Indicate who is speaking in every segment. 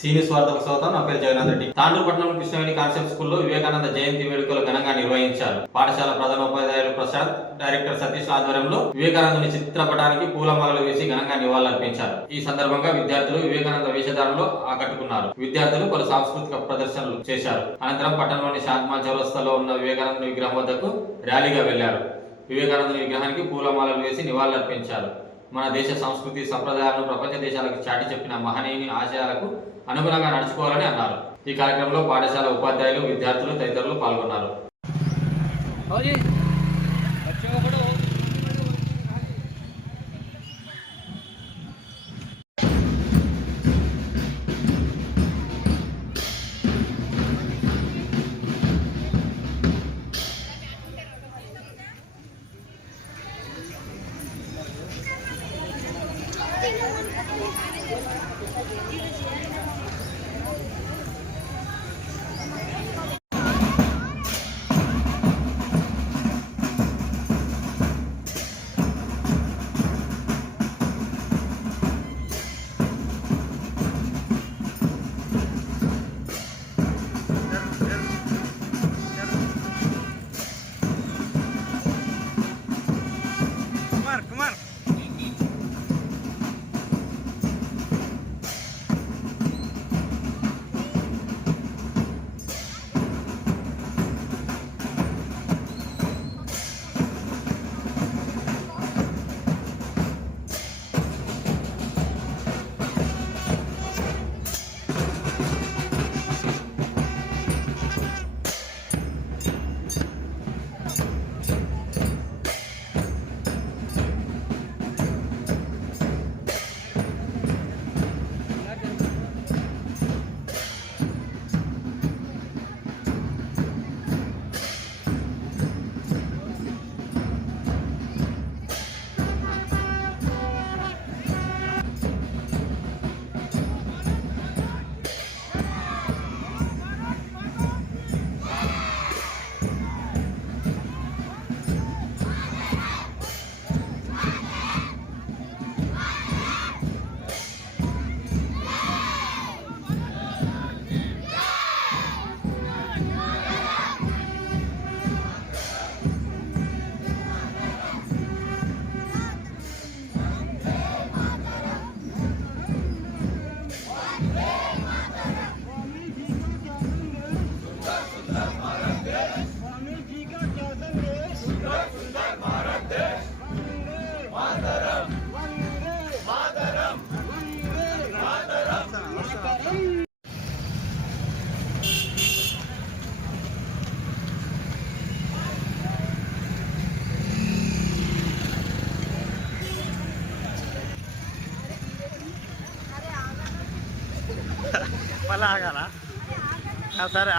Speaker 1: Senior స్వార్థకు స్వాగతం నా పేరు జగన్నాథ్ రెడ్డి. తాండూరుపట్నం కృష్ణవేణి కాన్సెప్ట్ స్కూల్లో వివేకానంద జయంతి వేడుకలు ఘనంగా నిర్వహించారు. పాఠశాల ప్రధాన ఉపాధ్యాయులు ప్రసాద్ డైరెక్టర్ సతీష్ ఆధ్వర్యంలో వివేకానందుని చిత్రపటానికి పూలమాలలు వేసి ఘనంగా నివాళులర్పించారు. ఈ సందర్భంగా విద్యార్థులు వివేకానంద వేషధారణలో ఆకట్టుకున్నారు. విద్యార్థులు పలు సాంస్కృతిక ప్రదర్శనలు చేశారు. అనంతరం పట్టణంలోని శాంతమాల్ చౌరస్తాలో ఉన్న వివేకానంద విగ్రహం వద్దకు ర్యాలీగా వెళ్ళారు. వివేకానంద విగ్రహానికి పూలమాలలు వేసి నివాళులర్పించారు. మన దేశ సంస్కృతి సంప్రదాయాలను ప్రపంచ దేశాలకు చాటి చెప్పిన మహనీయుని ఆశయాలకు అనుగుణంగా నడుచుకోవాలని అన్నారు ఈ కార్యక్రమంలో పాఠశాల ఉపాధ్యాయులు విద్యార్థులు తదితరులు పాల్గొన్నారు
Speaker 2: Thank you.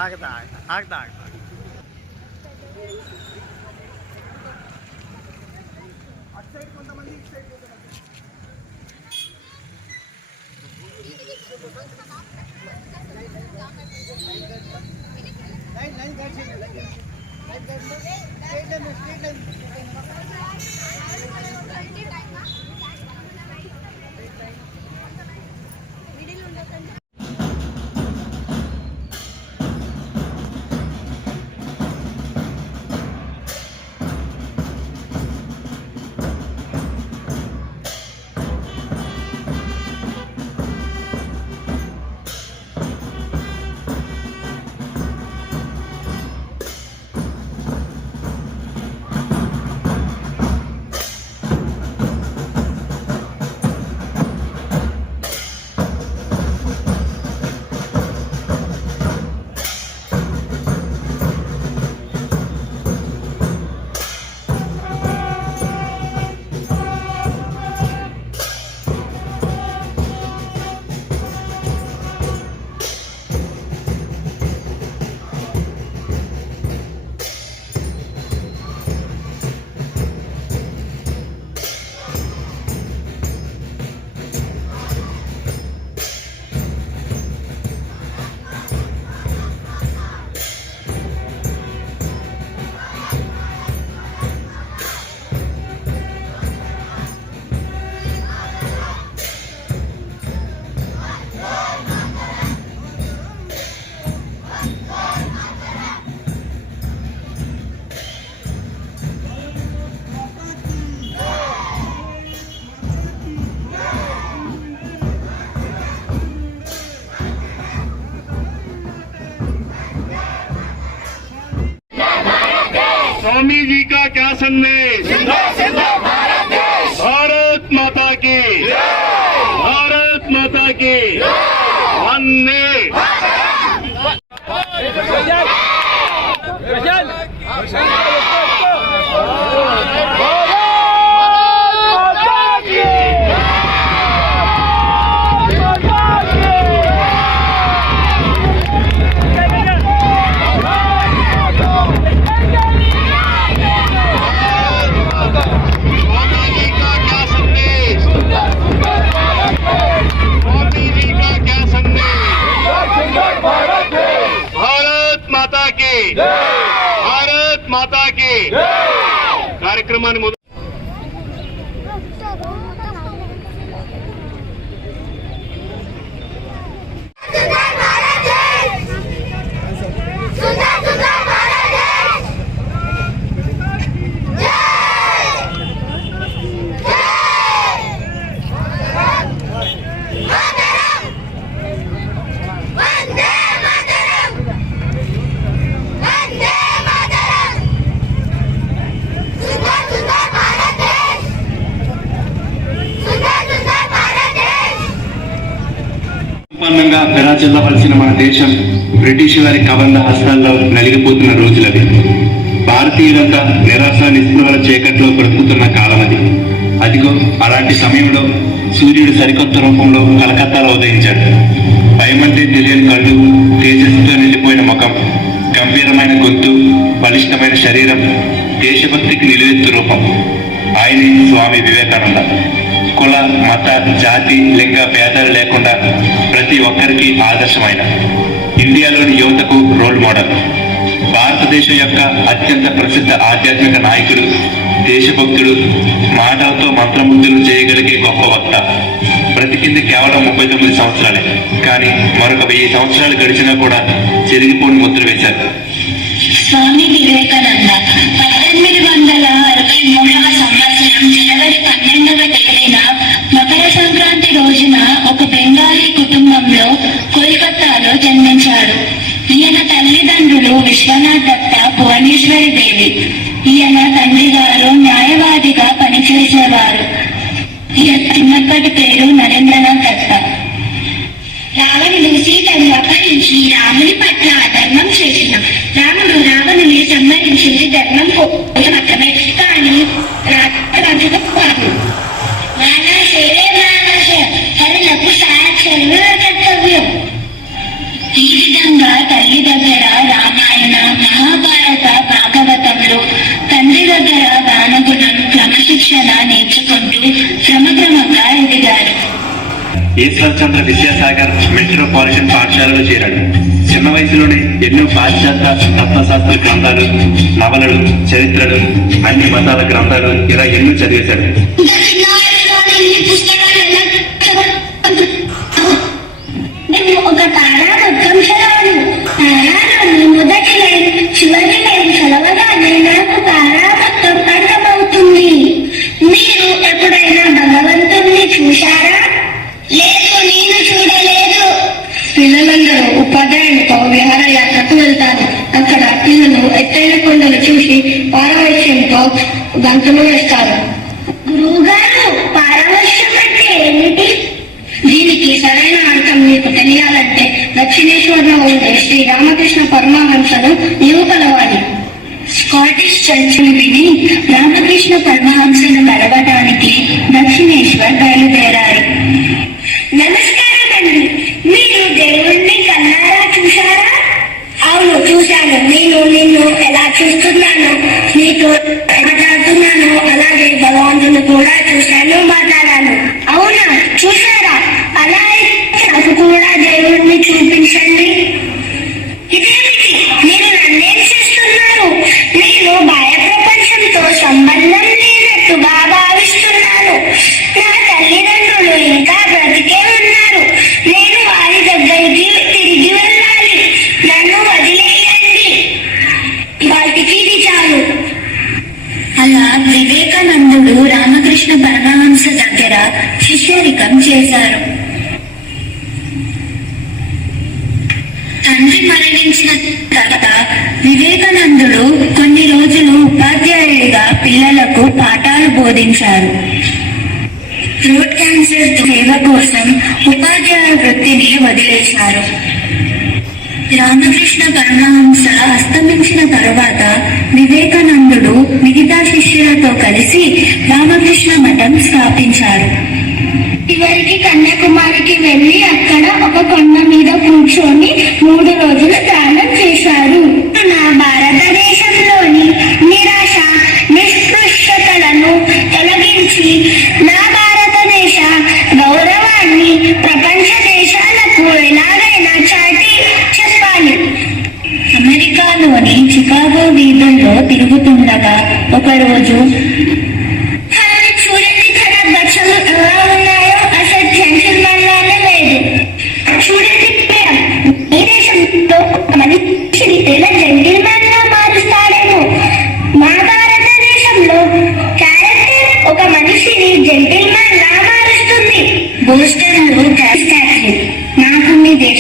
Speaker 2: ಆಗದ ಆಗದ ಆಗದ straight line straight line
Speaker 3: Swami ji का क्या संदेश? భారత్ మాతాకి కార్యక్రమాన్ని
Speaker 4: సంపన్నంగా మన దేశం బ్రిటిష్ వారి కబంధ హస్తాల్లో నలిగిపోతున్న రోజులవి భారతీయులంతా నిరాశ నిస్పృహల చీకట్లో బ్రతుకుతున్న కాలం అది. అదిగో అలాంటి సమయంలో సూర్యుడు సరికొత్త రూపంలో కలకత్తాలో ఉదయించాడు. భయమంటే తెలియని కళ్ళు తేజస్సుతో నిండిపోయిన ముఖం గంభీరమైన గొంతు బలిష్టమైన శరీరం దేశభక్తికి నిలువెత్తు రూపం. ఆయనే స్వామి వివేకానంద. కుల మత జాతి లింగ భేదాలు లేకుండా ప్రతి ఒక్కరికి ఆదర్శమైన ఇండియాలోని యువతకు రోల్ మోడల్. భారతదేశం యొక్క అత్యంత ప్రసిద్ధ ఆధ్యాత్మిక నాయకుడు దేశభక్తుడు మాటలతో మంత్రముగ్ధులు చేయగలిగే గొప్ప వక్త. బ్రతికింది కేవలం ముప్పై తొమ్మిది సంవత్సరాలే కానీ మరొక వెయ్యి సంవత్సరాలు గడిచినా కూడా చెరిగిపోని ముద్ర వేశారు.
Speaker 5: స్వామి వివేకానంద పద్దెనిమిది వందల అరవై మూడవ సంవత్సరం జనవరి పన్నెండవ కుటుంబంలో కోల్కతాలో జన్మించాడు. ఈయన తల్లిదండ్రులు విశ్వనాథ్ దత్త భువనేశ్వరి దేవి. ఈయన తండ్రి గారు న్యాయవాదిగా పనిచేసేవారు. ఈయన చిన్నప్పటి పేరు నరేంద్రనాథ్ దత్త. రావణుడు సీతను అపహరించి రాముని పట్ల అధర్మం చేసిన రాముడు రావణుని సంహరించింది ధర్మం
Speaker 4: ఈశ్వర్చంద్ర విద్యాసాగర్ మెట్రోపాలిటన్ పాఠశాలలో చేరాడు. చిన్న వయసులోనే ఎన్నో పాశ్చాత్య తత్వశాస్త్ర గ్రంథాలు నవలలు చరిత్రలు అన్ని మతాల గ్రంథాలు ఇలా ఎన్నో చదివేశాడు.
Speaker 5: విహారయాత్రకు వెళ్తారు అక్కడ పిల్లలు ఎత్తైన కొండలు చూసి పారవశ్యంతో గంతులు వేస్తారు. గురువుగారు పారవశ్యం అంటే ఏమిటి? దీనికి సరైన అర్థం మీకు తెలియాలంటే దక్షిణేశ్వరంలో ఉండే శ్రీ రామకృష్ణ పరమహంసను నీవు కలవాలి స్కాటిష్ చర్చిని విని రామకృష్ణ పరమహంసను కలవడానికి దక్షిణేశ్వర్ బయలుదేరారు. నమస్కారం అండి మీరు దేవుణ్ణి కన్నారా చూశారా అవును చూశాను నేను నిన్ను ఎలా చూస్తున్నాను. నీతో మాట్లాడుతున్నాను అలాగే భగవంతుని కూడా చూశాను మాట్లాడాను. అవునా? చూశారా? అలా నాకు కూడా దేవుణ్ణి చూపించండి. ఇదేమిటి? మీరు నన్నేం చేస్తున్నారు? నేను బాహ్య ప్రపంచంతో సంబంధం శిష్యరికం చేశారు తండ్రి మరణించిన తర్వాత వివేకానందుడు కొన్ని రోజులు ఉపాధ్యాయుడిగా పిల్లలకు పాఠాలు బోధించారు. రోడ్ క్యాన్సర్ సేవ కోసం ఉపాధ్యాయ వృత్తిని వదిలేశారు. రామకృష్ణ పరమహంస అస్తమించిన తరువాత వివేకానందుడు మిగతా శిష్యులతో కలిసి రామకృష్ణ మఠం స్థాపించారు. చివరికి కన్యాకుమారికి వెళ్ళి అక్కడ ఒక కొండ మీద కూర్చొని మూడు రోజులు ధ్యానం చేశారు. నా భారత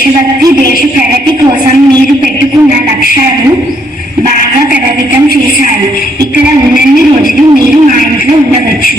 Speaker 5: దేశభక్తి దేశ ప్రగతి కోసం మీరు పెట్టుకున్న లక్ష్యాలు బాగా ప్రభావితం చేశారు ఇక్కడ ఉన్నన్ని రోజులు మీరు మా ఇంట్లో ఉండవచ్చు.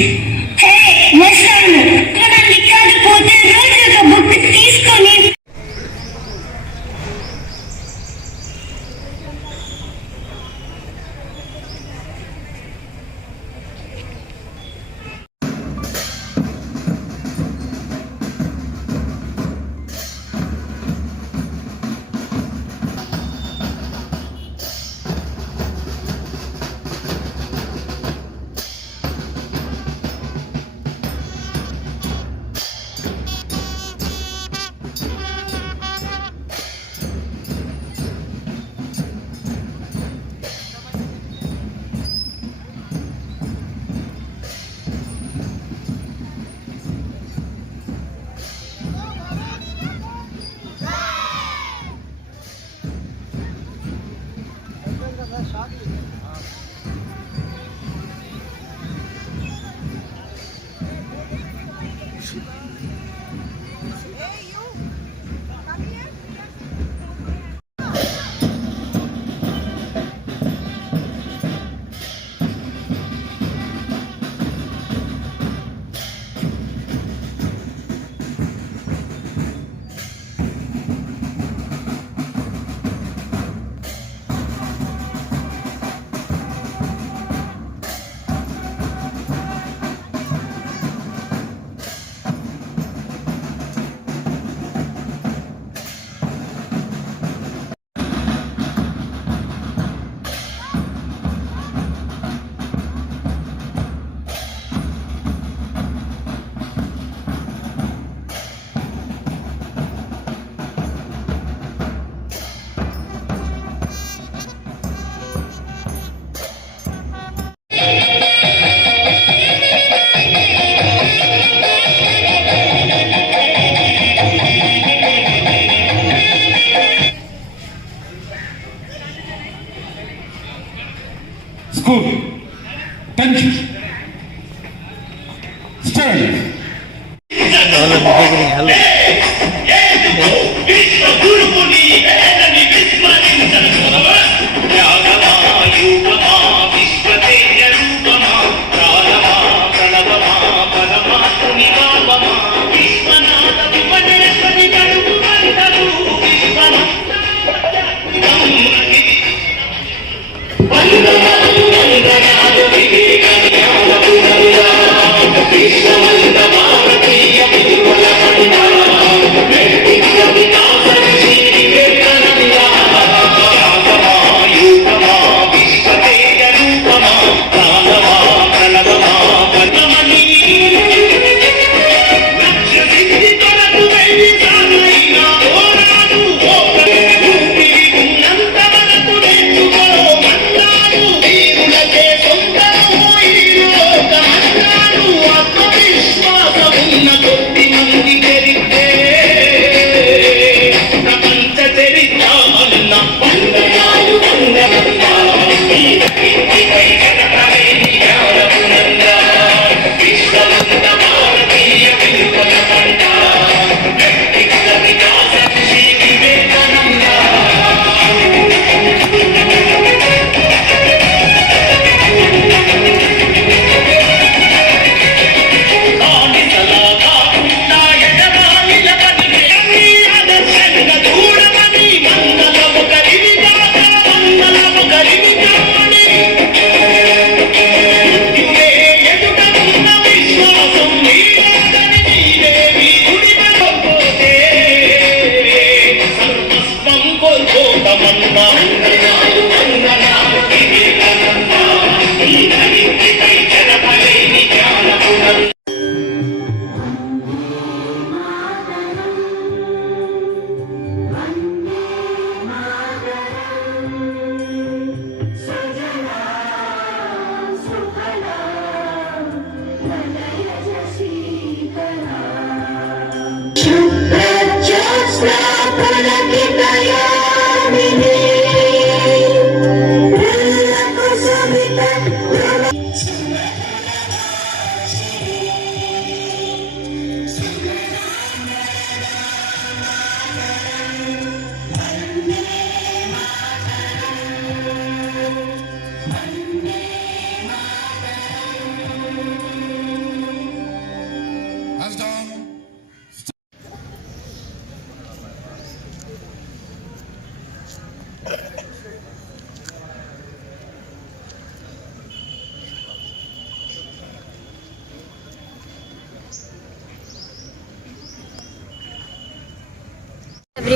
Speaker 6: Googling, hello.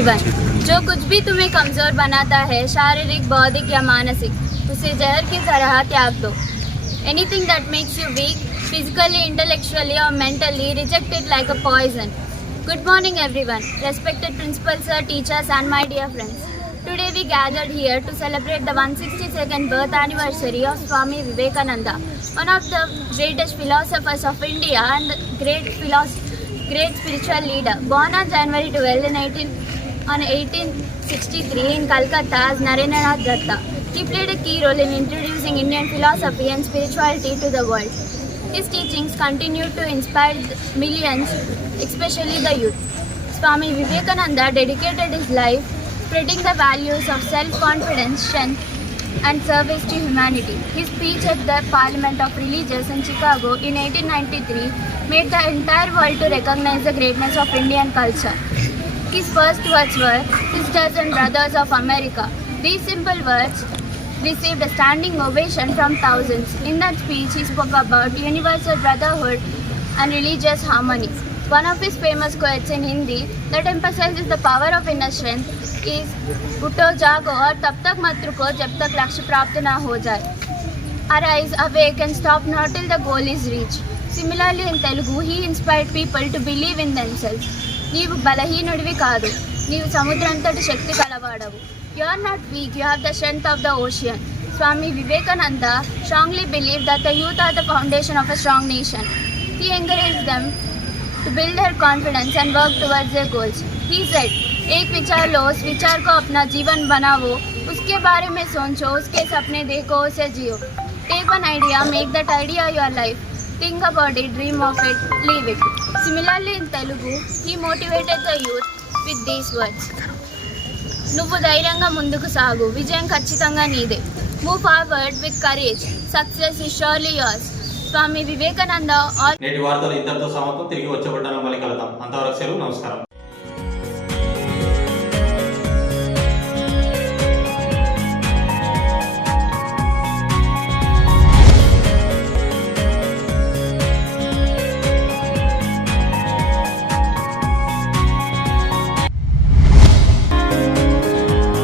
Speaker 7: जीवन, जो कुछ भी तुम्हें कमज़ोर बनाता है, शारीरिक, बौद्धिक या मानसिक, उसे जहर की तरह त्याग दो। Anything that makes you weak physically intellectually और mentally rejected like a poison good morning everyone respected principal sir teachers and my dear friends today we gathered here to celebrate the one sixty second birth anniversary of Swami Vivekananda one of the greatest philosophers of India and great philos great spiritual leader born on January twelfth nineteen on 1863 in Calcutta as Narendranath Datta. He played a key role in introducing Indian philosophy and spirituality to the world. His teachings continue to inspire millions, especially the youth. Swami Vivekananda dedicated his life spreading the values of self-confidence, strength, and service to humanity. His speech at the Parliament of Religious in Chicago in 1893 made the entire world to recognize the greatness of Indian culture. Becky's first words were Sisters and Brothers of America. These simple words received a standing ovation from thousands. In that speech, he spoke about universal brotherhood and religious harmony. One of his famous quotes in Hindi that emphasizes the power of inner strength is "Puto jago aur tab tak mat jab tak lakshya na ho jaye. Arise, awake and stop not till the goal is reached. Similarly in Telugu, he inspired people to believe in themselves. నీవు బలహీనుడివి కాదు నీవు సముద్రంతటి శక్తి కలవాడవు you are not weak you have the strength of the ocean Swami Vivekananda strongly believe that the youth are the foundation of a strong nation he encourage them to build their confidence and work towards their goals. He said, एक विचार लो उस विचार को अपना जीवन बनाओ उसके बारे में सोचो उसके सपने देखो उसे जियो take one idea make that idea your life Think about it dream of it leave it. Similarly in Telugu he motivated the youth with these words నువ్వు ధైర్యంగా ముందుకు సాగు విజయం ఖచ్చితంగా నీదే. Move forward with courage success is surely yours Swami Vivekananda
Speaker 1: నేటి వార్తలు ఇద్దరితో సమాప్తం. తిరిగి వచ్చబడ్డాను మళ్ళీ కలుద్దాం. అంతవరకు సెలవు నమస్కారం.